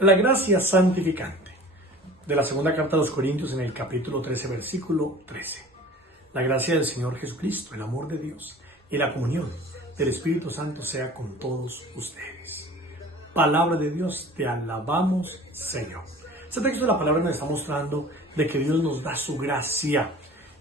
La gracia santificante de la segunda carta a los Corintios en el capítulo 13, versículo 13. La gracia del Señor Jesucristo, el amor de Dios y la comunión del Espíritu Santo sea con todos ustedes. Palabra de Dios, te alabamos, Señor. Este texto de la palabra nos está mostrando de que Dios nos da su gracia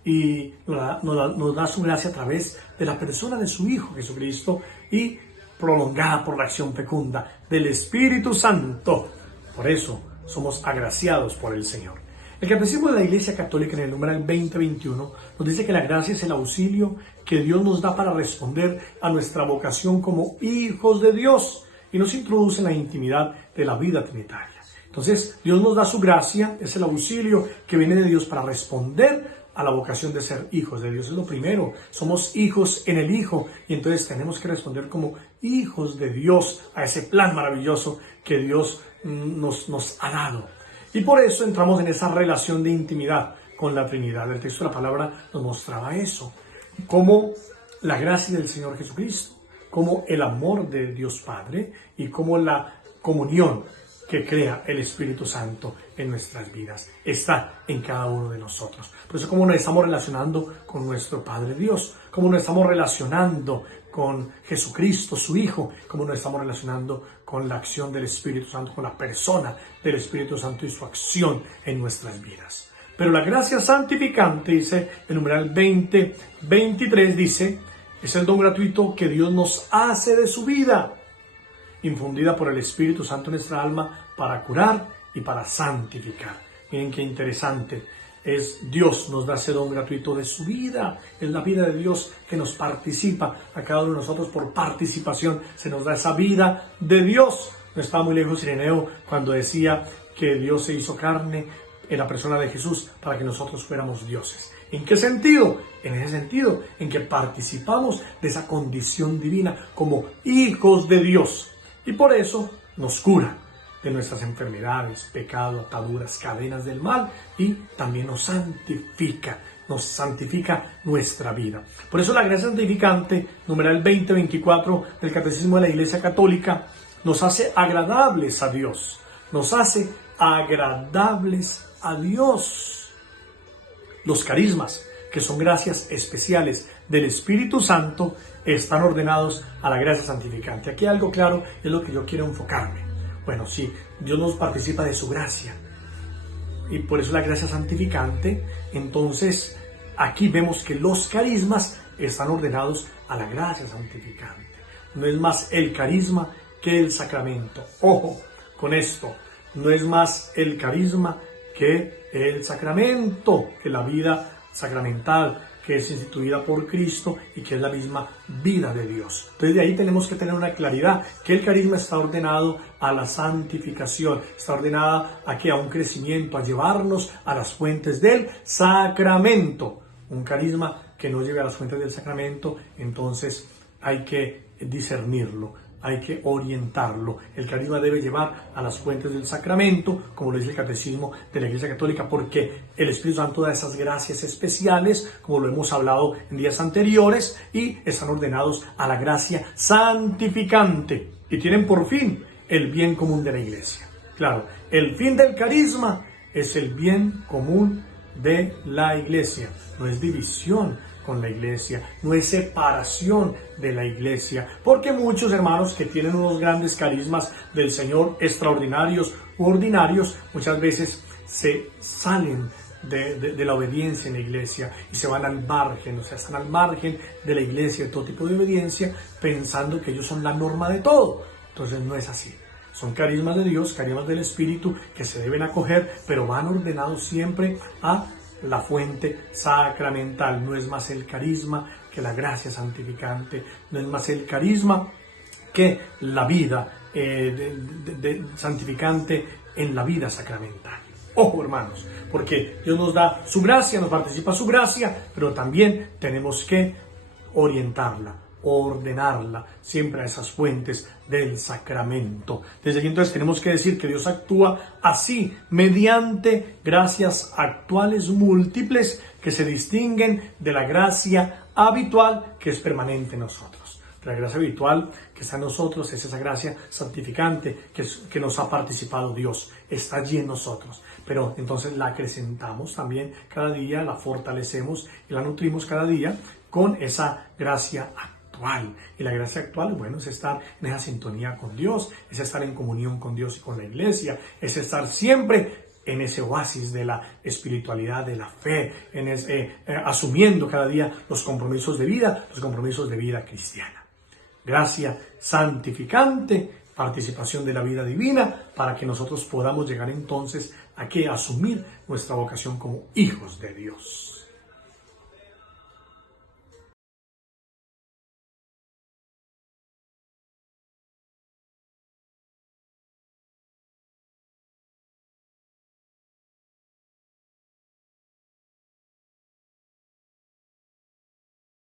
y nos da su gracia a través de la persona de su Hijo Jesucristo y prolongada por la acción fecunda del Espíritu Santo. Por eso somos agraciados por el Señor. El Catecismo de la Iglesia Católica en el numeral 2021 nos dice que la gracia es el auxilio que Dios nos da para responder a nuestra vocación como hijos de Dios y nos introduce en la intimidad de la vida trinitaria. Entonces, Dios nos da su gracia, es el auxilio que viene de Dios para responder a la vocación de ser hijos de Dios. Es lo primero, somos hijos en el Hijo y entonces tenemos que responder como hijos de Dios a ese plan maravilloso que Dios nos ha dado. Y por eso entramos en esa relación de intimidad con la Trinidad. El texto de la palabra nos mostraba eso, como la gracia del Señor Jesucristo, como el amor de Dios Padre y como la comunión que crea el Espíritu Santo en nuestras vidas está en cada uno de nosotros. Por eso, cómo nos estamos relacionando con nuestro Padre Dios, cómo nos estamos relacionando con Jesucristo, su Hijo, cómo nos estamos relacionando con la acción del Espíritu Santo, con la persona del Espíritu Santo y su acción en nuestras vidas. Pero la gracia santificante, dice el numeral 20:23, dice, es el don gratuito que Dios nos hace de su vida, infundida por el Espíritu Santo en nuestra alma para curar y para santificar. Miren qué interesante. Es Dios nos da ese don gratuito de su vida. Es la vida de Dios que nos participa a cada uno de nosotros por participación. Se nos da esa vida de Dios. No estaba muy lejos Ireneo cuando decía que Dios se hizo carne en la persona de Jesús para que nosotros fuéramos dioses. ¿En qué sentido? En ese sentido, en que participamos de esa condición divina como hijos de Dios. Y por eso nos cura de nuestras enfermedades, pecado, ataduras, cadenas del mal y también nos santifica nuestra vida. Por eso la gracia santificante, numeral 20:24 del Catecismo de la Iglesia Católica, nos hace agradables a Dios. Nos hace agradables a Dios. Los carismas, que son gracias especiales del Espíritu Santo, están ordenados a la gracia santificante. Aquí hay algo claro, es lo que yo quiero enfocarme. Bueno, sí, Dios nos participa de su gracia y por eso la gracia santificante. Entonces, aquí vemos que los carismas están ordenados a la gracia santificante. No es más el carisma que el sacramento. Ojo con esto, no es más el carisma que el sacramento, que la vida sacramental que es instituida por Cristo y que es la misma vida de Dios. Entonces de ahí tenemos que tener una claridad, que el carisma está ordenado a la santificación, está ordenada a un crecimiento, a llevarnos a las fuentes del sacramento. Un carisma que no lleve a las fuentes del sacramento, entonces hay que discernirlo. Hay que orientarlo. El carisma debe llevar a las fuentes del sacramento, como lo dice el Catecismo de la Iglesia Católica, porque el Espíritu Santo da esas gracias especiales, como lo hemos hablado en días anteriores, y están ordenados a la gracia santificante, y tienen por fin el bien común de la Iglesia. Claro, el fin del carisma es el bien común de la Iglesia, no es división con la Iglesia, no es separación de la Iglesia, porque muchos hermanos que tienen unos grandes carismas del Señor, extraordinarios u ordinarios, muchas veces se salen de la obediencia en la Iglesia y se van al margen, o sea, están al margen de la Iglesia, de todo tipo de obediencia, pensando que ellos son la norma de todo. Entonces no es así. Son carismas de Dios, carismas del Espíritu que se deben acoger, pero van ordenados siempre a la fuente sacramental. No es más el carisma que la gracia santificante, no es más el carisma que la vida santificante en la vida sacramental. Ojo, hermanos, porque Dios nos da su gracia, nos participa su gracia, pero también tenemos que orientarla, ordenarla siempre a esas fuentes del sacramento. Desde aquí entonces tenemos que decir que Dios actúa así, mediante gracias actuales múltiples que se distinguen de la gracia habitual que es permanente en nosotros. La gracia habitual que está en nosotros es esa gracia santificante que nos ha participado Dios, está allí en nosotros. Pero entonces la acrecentamos también cada día, la fortalecemos y la nutrimos cada día con esa gracia actual. Y la gracia actual, bueno, es estar en esa sintonía con Dios, es estar en comunión con Dios y con la iglesia, es estar siempre en ese oasis de la espiritualidad, de la fe, asumiendo cada día los compromisos de vida cristiana. Gracia santificante, participación de la vida divina, para que nosotros podamos llegar entonces a asumir nuestra vocación como hijos de Dios.